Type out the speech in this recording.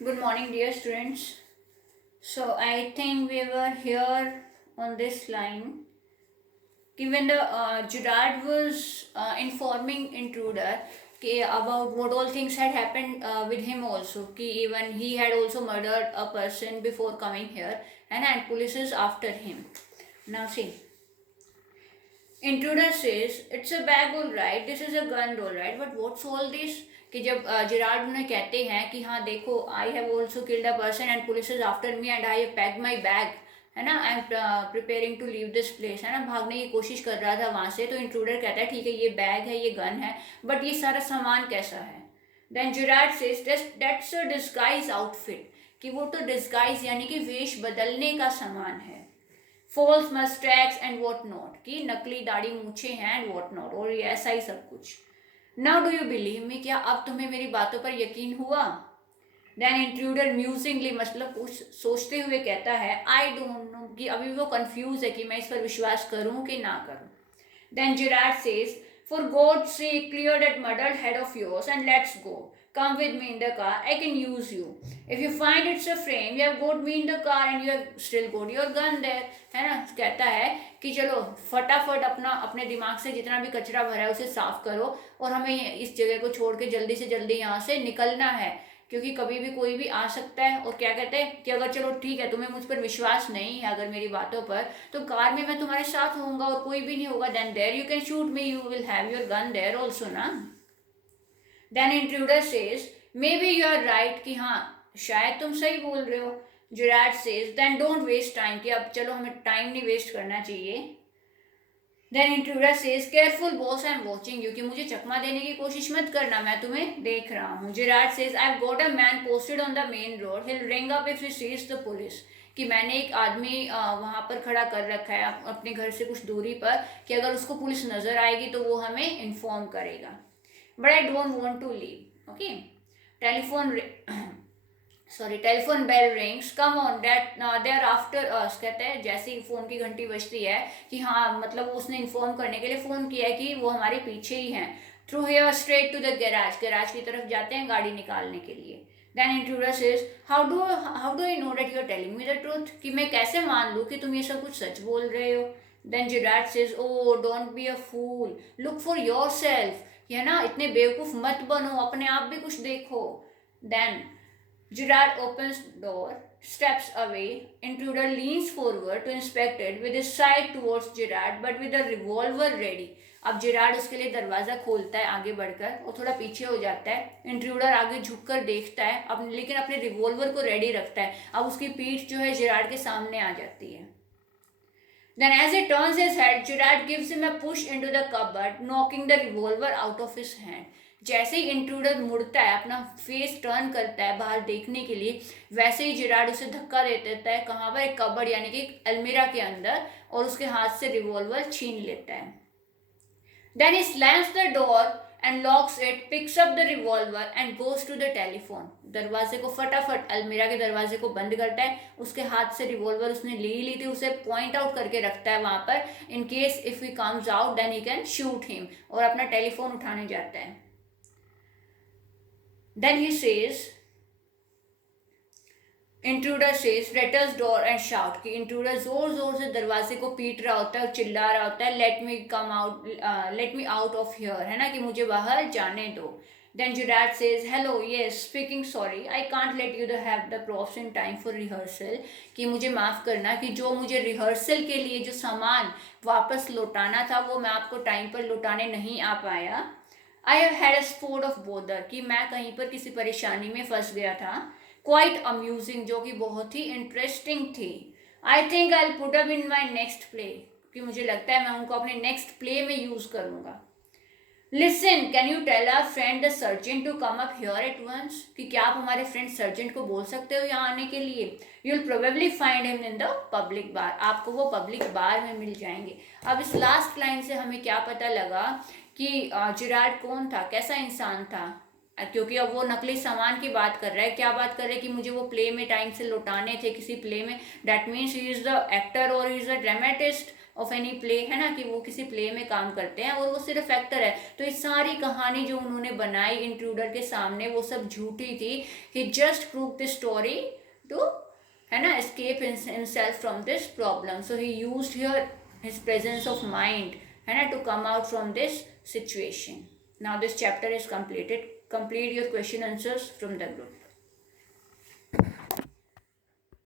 Good morning, dear students. So, I think we were here on this line. When the Gerard was informing intruder about what all things had happened with him also, even he had also murdered a person before coming here, and police is after him. Now, see, intruder says it's a bag all right, this is a gun all right, but what's all this? कि जब Gerard उन्हें कहते हैं कि हाँ देखो I have also killed a person and police is after me and I have packed my bag, है ना, I am preparing to leave this place, है ना, भागने की कोशिश कर रहा था वहां से, तो इंट्रूडर कहता है ठीक है ये बैग है ये गन है, बट ये सारा सामान कैसा है? Then Gerard says that's a disguise outfit, कि वो तो डिस्गाइज यानी कि वेश बदलने का सामान है। फॉल्स मस्टैक्स एंड वॉट नॉट, की नकली दाढ़ी मूछे हैं एंड वॉट नॉट, और ये ऐसा ही सब कुछ। Now do you believe me, क्या अब तुम्हें मेरी बातों पर यकीन हुआ? देन इंट्रूडर म्यूजिंगली, मतलब कुछ सोचते हुए कहता है आई डोंट नो, कि अभी वो कंफ्यूज है कि मैं इस पर विश्वास करूं कि ना करूं। Then Gerard says for God sake clear that murdered head of yours and let's go, come with me in the car, I can use you, if you find it's a frame you have got me in the car and you have still got your gun there, है ना। कहता है कि चलो फटाफट अपना अपने दिमाग से जितना भी कचरा भरा है उसे साफ करो और हमें इस जगह को छोड़ के जल्दी से जल्दी यहाँ से निकलना है, क्योंकि कभी भी कोई भी आ सकता है। और क्या कहते हैं कि अगर चलो ठीक है तुम्हें मुझ पर विश्वास नहीं है अगर मेरी बातों पर, तो कार में मैं तुम्हारे साथ होऊंगा और कोई भी नहीं होगा, then there you can shoot me, you will have your gun there also ना। Then intruder says maybe you are right, कि हाँ शायद तुम सही बोल रहे हो। Girard says then don't waste time, कि अब चलो हमें टाइम नहीं वेस्ट करना चाहिए। Then intruder says careful boss I am watching you, कि मुझे चकमा देने की कोशिश मत करना, मैं तुम्हें देख रहा हूँ। Gerard says I have got a man posted on the main road, he will ring up if he sees the police, कि मैंने एक आदमी वहां पर खड़ा कर रखा है अपने घर से कुछ दूरी पर, कि अगर उसको पुलिस नजर आएगी तो वो हमें इन्फॉर्म करेगा। but I don't want to leave. Okay. Telephone telephone bell rings, come on that they are after us, कहते हैं जैसे ही फोन की घंटी बजती है कि हाँ मतलब उसने इन्फॉर्म करने के लिए फोन किया है कि वो हमारे पीछे ही हैं। Through here straight to the garage की तरफ जाते हैं गाड़ी निकालने के लिए। Then intruder says how do I know that you are telling me the truth, कि मैं कैसे मान लूँ कि तुम ये सब कुछ सच बोल रहे हो। Then Gerard says oh don't be a fool, look for yourself, है ना, इतने बेवकूफ मत बनो, अपने आप भी कुछ देखो। Then Gerard opens door, steps away. Intruder leans forward to inspect it with his side towards Gerard, but with a revolver ready. अब जिराड उसके लिए दरवाजा खोलता है आगे बढ़कर और थोड़ा पीछे हो जाता है। इंट्रूडर आगे झुककर देखता है लेकिन अपने रिवॉल्वर को रेडी रखता है। अब उसकी पीठ जो है जिराड के सामने आ जाती है। Then as he turns his head, Gerard gives him a push into the cupboard, knocking the revolver out of his hand. जैसे ही इंट्रूडर मुड़ता है, अपना फेस टर्न करता है बाहर देखने के लिए, वैसे ही जिराड उसे धक्का दे देता है, कहाँ पर, एक कबर्ड यानी कि अलमीरा के अंदर, और उसके हाथ से रिवॉल्वर छीन लेता है। Then he slams the door and locks it, picks up the revolver and goes to the telephone. दरवाजे को फटाफट अलमीरा के दरवाजे को बंद करता है, उसके हाथ से रिवॉल्वर उसने ले ली थी उसे पॉइंट आउट करके रखता है वहां पर, in case if he comes out then he can shoot him, और अपना टेलीफोन उठाने जाता है। Then he says intruder says rattles door and shout, कि इंट्रूडर जोर जोर से दरवाजे को पीट रहा होता है और चिल्ला रहा होता है let me come out, let me out of here, है ना, कि मुझे बाहर जाने दो। Then Gerard says, hello, yes, speaking, sorry, I can't let you to have the props in time for rehearsal, कि मुझे माफ़ करना कि जो मुझे रिहर्सल के लिए जो सामान वापस लौटाना था वो मैं आपको टाइम पर लौटाने नहीं आ पाया। I have had a sport of bother, कि मैं कहीं पर किसी परेशानी में फंस गया था। Quite amusing, जो कि बहुत ही इंटरेस्टिंग थी। I think I'll put up in my next play, कि मुझे लगता है मैं उनको अपने नेक्स्ट प्ले में यूज़ करूँगा। Listen can you tell our friend the sergeant to come up here at once, कि क्या आप हमारे फ्रेंड सर्जेंट को बोल सकते हो यहाँ आने के लिए। You will probably find him in the public bar, आपको वो पब्लिक बार में मिल जाएंगे। अब इस लास्ट लाइन से हमें क्या पता लगा कि जिराड कौन था, कैसा इंसान था, क्योंकि अब वो नकली सामान की बात कर रहा है। क्या बात कर रहा है कि मुझे वो प्ले में टाइम से लौटाने थे किसी प्ले में, that means he is the actor और he is a dramatist, of any play, है ना, कि वो किसी प्ले में काम करते हैं और वो सिर्फ एक्टर है। तो ये सारी कहानी जो उन्होंने बनाई इंट्रूडर के सामने वो सब झूठी थी। He just prove this story to, है ना, escape himself from this problem. So he used here his presence of mind, है ना, to come out from this situation. Now this chapter is completed. Complete your question answers from the group.